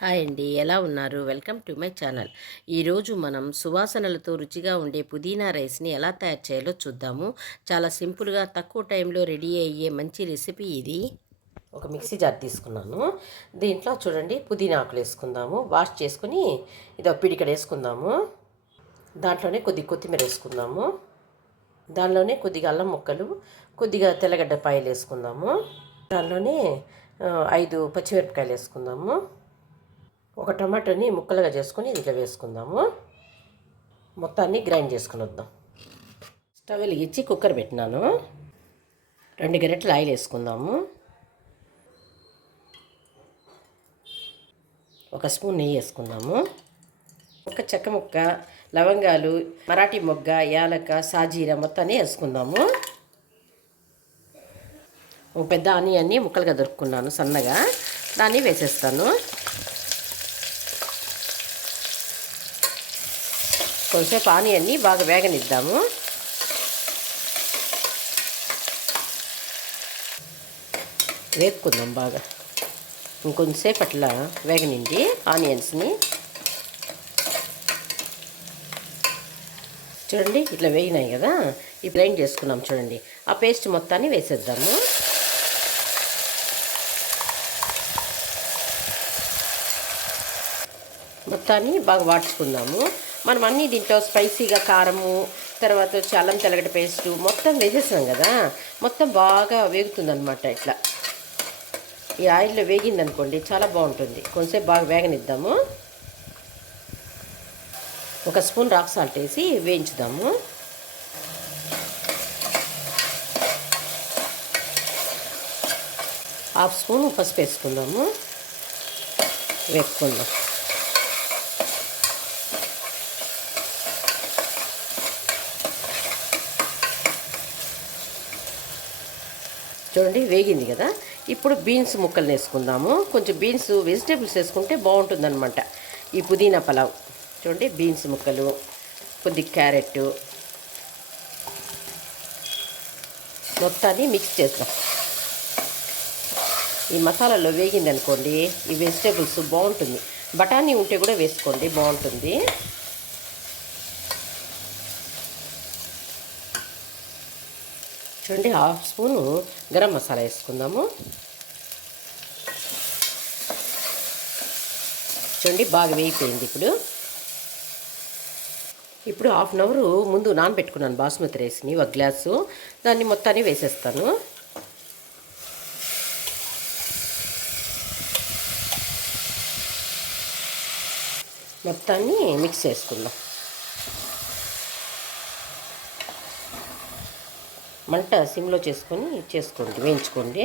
Hi అండి, ఎలా ఉన్నారు? Welcome to my channel. ఈరోజు మనం సువాసనలతో రుచిగా ఉండే పుదీనా రైస్ని ఎలా తయారు చేయాలో చూద్దాము. చాలా సింపుల్గా తక్కువ టైంలో రెడీ అయ్యే మంచి రెసిపీ ఇది. ఒక మిక్సీ జార్ తీసుకున్నాను. దీంట్లో చూడండి, పుదీనా ఆకులు వేసుకుందాము. వాష్ చేసుకుని ఇది ఒక పిడికెడు వేసుకుందాము. దాంట్లోనే కొద్దిగా కొత్తిమీర వేసుకుందాము. దానిలోనే కొద్దిగా అల్లం ముక్కలు, కొద్దిగా తెల్లగడ్డ పాయలు వేసుకుందాము. దానిలోనే 5 పచ్చిమిరపకాయలు వేసుకుందాము. ఒక టమాటోని ముక్కలుగా చేసుకొని దీంట్లో వేసుకుందాము. మొత్తాన్ని గ్రైండ్ చేసుకుని వద్దాం. స్టవ్ వెలిగించి కుక్కర్ పెట్టినాను. 2 గరిటెలు ఆయిల్ వేసుకుందాము. 1 స్పూన్ నెయ్యి వేసుకుందాము. ఒక చెక్క ముక్క, లవంగాలు, మరాఠీ మొగ్గ, యాలక, సాజీర మొత్తాన్ని వేసుకుందాము. ఒక పెద్ద ఆనియన్ని ముక్కలుగా దొరుకున్నాను సన్నగా, దాన్ని వేసేస్తాను. కొంచెంసేపు ఆనియన్ని బాగా వేగనిద్దాము. వేపుకుందాం బాగా. ఇంకొంచెంసేపు అట్లా వేగనింది ఆనియన్స్ని. చూడండి, ఇట్లా వేగినాయి కదా. ఈ గ్రైండ్ చేసుకున్నాం చూడండి. ఆ పేస్ట్ మొత్తాన్ని వేసేద్దాము. మొత్తాన్ని బాగా వాడుచుకుందాము. మనం అన్నీ దీంట్లో స్పైసీగా కారము, తర్వాత వచ్చి అల్లం తెల్లగడ్డ పేస్టు మొత్తం వేసేసాం కదా. మొత్తం బాగా వేగుతుందన్నమాట. ఇట్లా ఈ ఆయిల్లో వేగిందనుకోండి చాలా బాగుంటుంది. కొంచెంసేపు బాగా వేగనిద్దాము. 1 స్పూన్ రాక్ సాల్ట్ వేసి వేయించుదాము. హాఫ్ స్పూన్ పసుపు వేసుకుందాము. వేపుకుందాం. చూడండి, వేగింది కదా. ఇప్పుడు బీన్స్ ముక్కలు వేసుకుందాము. కొంచెం బీన్స్ వెజిటేబుల్స్ వేసుకుంటే బాగుంటుందన్నమాట ఈ పుదీనా పలావ్. చూడండి, బీన్స్ ముక్కలు, కొద్ది క్యారెట్ మొత్తాన్ని మిక్స్ చేద్దాం. ఈ మసాలాలో వేగింది అనుకోండి, ఈ వెజిటేబుల్స్ బాగుంటుంది. బఠానీ ఉంటే కూడా వేసుకోండి, బాగుంటుంది. చూడండి, హాఫ్ స్పూను గరం మసాలా వేసుకుందాము. చూడండి, బాగా వేగిపోయింది. ఇప్పుడు హాఫ్ అన్ అవర్ ముందు నానబెట్టుకున్నాను బాస్మతి రైస్ని, 1 గ్లాసు. దాన్ని మొత్తాన్ని వేసేస్తాను. మొత్తాన్ని మిక్స్ చేసుకుందాం. మంట సిమ్లో చేసుకోండి, వేయించుకోండి.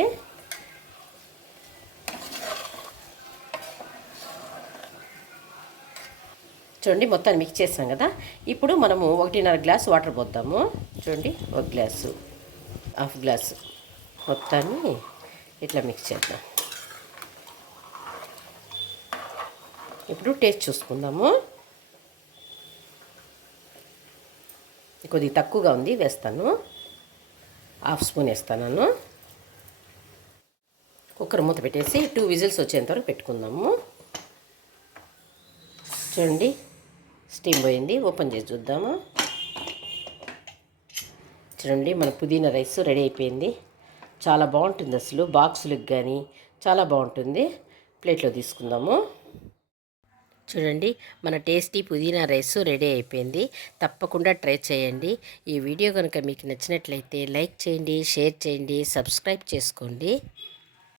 చూడండి, మొత్తాన్ని మిక్స్ చేస్తాం కదా. ఇప్పుడు మనము 1.5 గ్లాసు వాటర్ పోద్దాము. చూడండి, 1 గ్లాసు, హాఫ్ గ్లాసు మొత్తాన్ని ఇట్లా మిక్స్ చేద్దాం. ఇప్పుడు టేస్ట్ చూసుకుందాము. కొద్దిగా తక్కువగా ఉంది, వేస్తాను. హాఫ్ స్పూన్ వేస్తాను. కుక్కర్ మూత పెట్టేసి 2 విజిల్స్ వచ్చేంత వరకు పెట్టుకుందాము. చూడండి, స్టీమ్ పోయింది. ఓపెన్ చేసి చూద్దాము. చూడండి, మన పుదీనా రైస్ రెడీ అయిపోయింది. చాలా బాగుంటుంది. అసలు బాక్సులకు కానీ చాలా బాగుంటుంది. ప్లేట్లో తీసుకుందాము. చూడండి, మన టేస్టీ పుదీనా రైస్ రెడీ అయిపోయింది. తప్పకుండా ట్రై చేయండి. ఈ వీడియో కనుక మీకు నచ్చినట్లయితే లైక్ చేయండి, షేర్ చేయండి, సబ్స్క్రైబ్ చేసుకోండి.